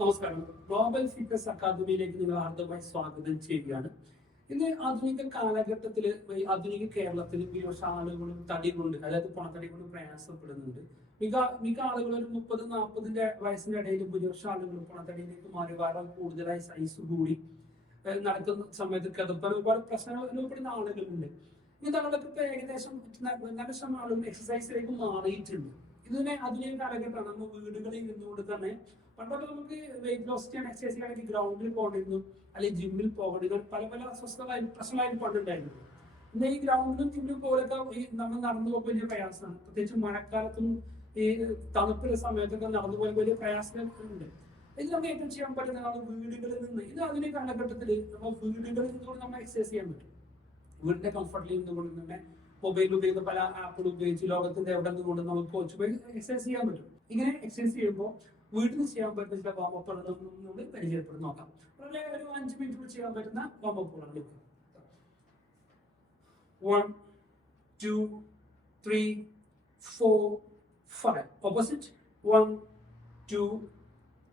നമസ്കാരം. Global fitness അക്കാദമിയിലേക്ക് നിങ്ങൾ ഹാർദവമായി സ്വാഗതം ചെയ്യുകയാണ്. ഇന്ന് ആധുനിക കാലഘട്ടത്തിൽ ആധുനിക കേരളത്തിൽ ഭൂരിപക്ഷം ആളുകളും തടി കൊണ്ട്, അതായത് പണത്തടി കൊണ്ട് പ്രയാസപ്പെടുന്നുണ്ട്. മിക്ക ആളുകൾ ഒരു 30-40 വയസ്സിന്റെ ഇടയിൽ ഭൂരിപക്ഷം ആളുകൾ പണത്തടിയിലേക്ക് മാറി വളരെ കൂടുതലായി സൈസ് കൂടി നടക്കുന്ന സമയത്ത് കിടപ്പാൻ ഒരുപാട് പ്രശ്നങ്ങൾ അനുഭവപ്പെടുന്ന ആളുകളുണ്ട്. ഇങ്ങനത്തെ ആളുകൾക്ക് ഇപ്പൊ ഏകദേശം നല്ല ശതമാനം ആളുകൾ എക്സസൈസിലേക്ക് മാറിയിട്ടുണ്ട്. ഇതിനെ ആധുനിക കാലഘട്ടമാണ്. നമ്മൾ വീടുകളിൽ നിന്നുകൊണ്ട് തന്നെ, പണ്ടൊക്കെ നമുക്ക് വെയിറ്റ് ലോസ് ചെയ്യാൻ എക്സസൈസ് ചെയ്യാണെങ്കിൽ ഗ്രൗണ്ടിൽ പോകേണ്ടിരുന്നു, അല്ലെങ്കിൽ ജിമ്മിൽ പോകേണ്ടിരുന്നു, പല പല പ്രശ്നങ്ങളായിട്ട് പണ്ടുണ്ടായിരുന്നു. പിന്നെ ഈ ഗ്രൗണ്ടിലും ജിമ്മിലും പോലൊക്കെ നമ്മൾ നടന്നു പോകുമ്പോൾ വലിയ പ്രയാസമാണ്. പ്രത്യേകിച്ച് മഴക്കാലത്തും ഈ തണുപ്പുള്ള സമയത്തൊക്കെ നടന്നു പോയ വലിയ പ്രയാസങ്ങളുണ്ട്. ഇത് നമുക്ക് ഏറ്റവും ചെയ്യാൻ പറ്റുന്നതാണ് വീടുകളിൽ നിന്ന്. ഇത് ആധുനിക കാലഘട്ടത്തിൽ നമ്മൾ വീടുകളിൽ നിന്നുകൊണ്ട് നമ്മൾ എക്സസൈസ് ചെയ്യാൻ പറ്റും. വീടിന്റെ കംഫർട്ടിൽ നിന്നുകൊണ്ട് തന്നെ മൊബൈൽ ഉപയോഗിക്കുന്ന പല ആപ്പുകൾ ഉപയോഗിച്ച് ലോകത്തിന്റെ എവിടെ നിന്നുകൊണ്ട് നമുക്ക് കോച്ച് പോയി എക്സസൈസ് ചെയ്യാൻ പറ്റും. ഇങ്ങനെ എക്സസൈസ് ചെയ്യുമ്പോൾ വീട്ടിൽ നിന്ന് ചെയ്യാൻ പറ്റുന്ന ചില വാമപ്പുകൾ നമ്മൾ പരിചയപ്പെടുത്തി നോക്കാം. വളരെ ഒരു 5 മിനിറ്റ് ചെയ്യാൻ പറ്റുന്ന വാമപ്പുകളാണ്. 1 2 3 4 5. ഓപ്പോസിറ്റ് 1 2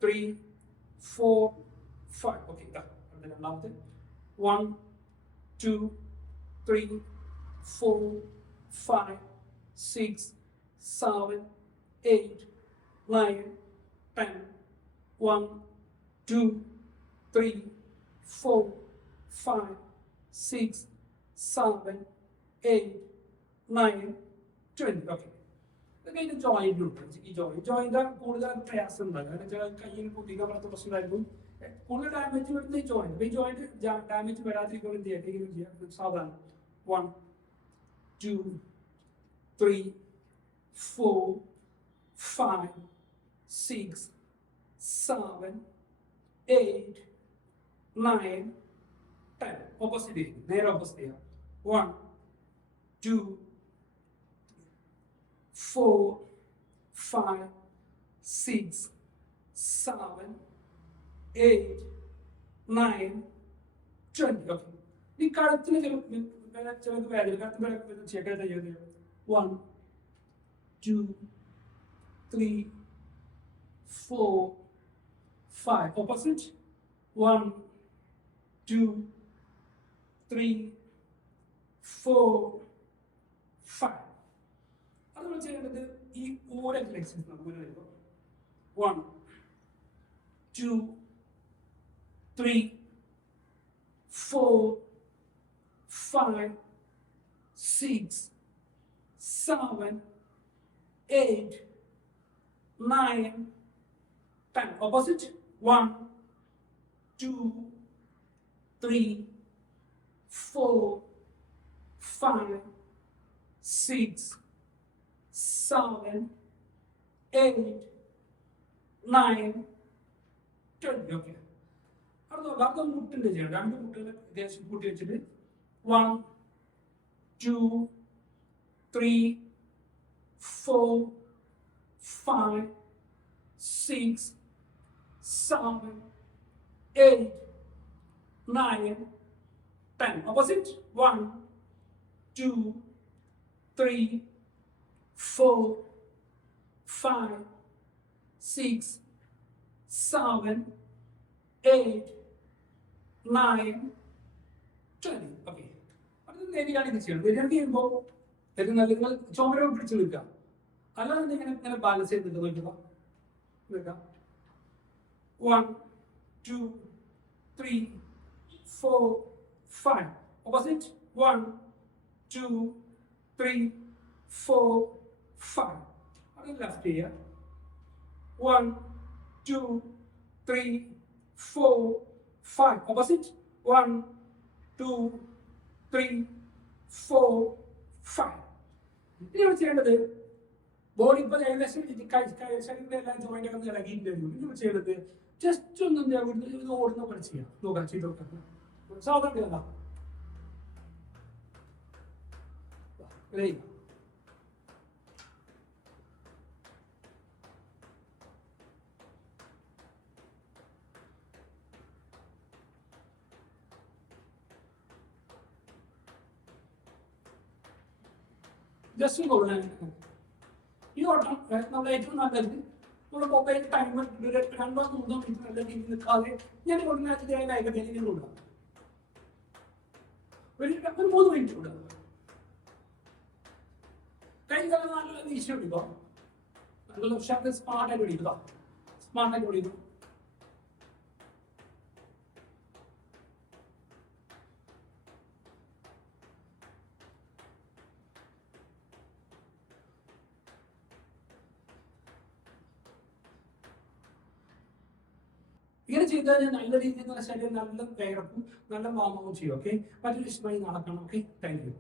3 4 5. ഓക്കെ, രണ്ടാമത്തെ 1 2 3 4 5 6 7 8 9 10. 1 2 3 4 5 6 7 8 9 20. ഓക്കെ, ഇതൊക്കെ ജോയിന്റ് ഉണ്ട്. ഈ ജോയിന്റ് കൂടുതൽ പ്രയാസം ഉണ്ടാകും. കയ്യിൽ കുട്ടിക്കാൻ വളർത്ത പ്രശ്നമായിരിക്കും. കൂടുതൽ ഡാമേജ് വരുന്ന ഈ ജോയിന്റ്. ഈ ജോയിന്റ് ഡാമേജ് വരാതിരിക്കാൻ എന്ത് ചെയ്യാം? സാധാരണ 1 2 3 4 5 6 7 8 9 10. ഓപ്പോസിറ്റ് നേരെ ഓപ്പോസിറ്റ് ചെയ്യാം. 1 2 4 5 6 7 8 9 20. ഓക്കെ, ഈ കഴുത്തിന് ചിലർക്ക് വേദന, കഴുത്തിന് ചേട്ടാ ചെയ്ത് 1 2 3 4 5. ഓപ്പോസിറ്റ് 1 2 3 4 5. അത് നമ്മൾ ചെയ്യേണ്ടത് ഈ ഓരോ എക്സസൈസ് നമുക്ക് വരുമ്പോൾ 1 2 3 4 5 6 7 8 9 10. Opposite 1 2 3 4 5 6 7 8 9 20. ഓക്കെ, അടുത്ത മുട്ടിന്റെ ചെയ്യണം. 2 മുട്ടുകൾ ദേശം കൂട്ടി വെച്ചിട്ട് 1 2 3 4 5 6 7 8 9 10. Opposite 1 2 3 4 5 6 7 8 9 20. ഓക്കെ, അത് നേരിയാണ് ഇത് ചെയ്യണം. നേരിയാണ് ചെയ്യുമ്പോൾ ഏറ്റവും നല്ല നിങ്ങൾ ചുമരോ പിടിച്ച് നിൽക്കുക. അല്ലാതെ ഇങ്ങനെ ബാലൻസ് ചെയ്ത് നിൽക്കുക. 1 2 3 4 5. Opposite 1 2 3 4 5. അത് ലെഫ്റ്റ് ചെയ്യുക. 1 2 3 4 5. Opposite 1 2 3 4 5. ഇനി നമ്മൾ ചെയ്യേണ്ടത് ബോഡി ഇപ്പൊ ഏകദേശം ശരീരത്തിന്റെ എല്ലാ ജോയിന്റ് ഒക്കെ ഇളകിയിട്ടുണ്ടായിരുന്നു. ഇനി ചെയ്യേണ്ടത് ജസ്റ്റ് ഒന്ന് ഓടുന്ന പോലെ ചെയ്യാം. നോക്കാം, ചെയ്ത് നോക്കാം. സാധാരണ ജസ്റ്റ് കൊടുക്കാൻ ഈ ഓട്ടം നമ്മൾ ഏറ്റവും നല്ലത് നമ്മൾ നമ്മൾ മൊബൈൽ ടൈമർ 2-3 മിനിറ്റ് നല്ല രീതിയിൽ നിൽക്കാതെ ഞാൻ കൊടുക്കുന്നതിനായ വേഗതയിൽ ഇങ്ങനെ വിടുക. ഒരു 3 മിനിറ്റ് വിടുക. കൈകാലം നല്ല വീശി വിടുക. നല്ല ഉഷാറിൽ സ്മാർട്ടായിട്ട് വിളിക്കുക. സ്മാർട്ടായിട്ട് വിളിക്കുക. ഇങ്ങനെ ചെയ്താൽ ഞാൻ നല്ല രീതിയിൽ ശരീരം നല്ല വേഗം നല്ല വാമവും ചെയ്യും. ഓക്കെ, മറ്റൊരു ഇഷ്ടമായി നടക്കണം. Okay, thank you.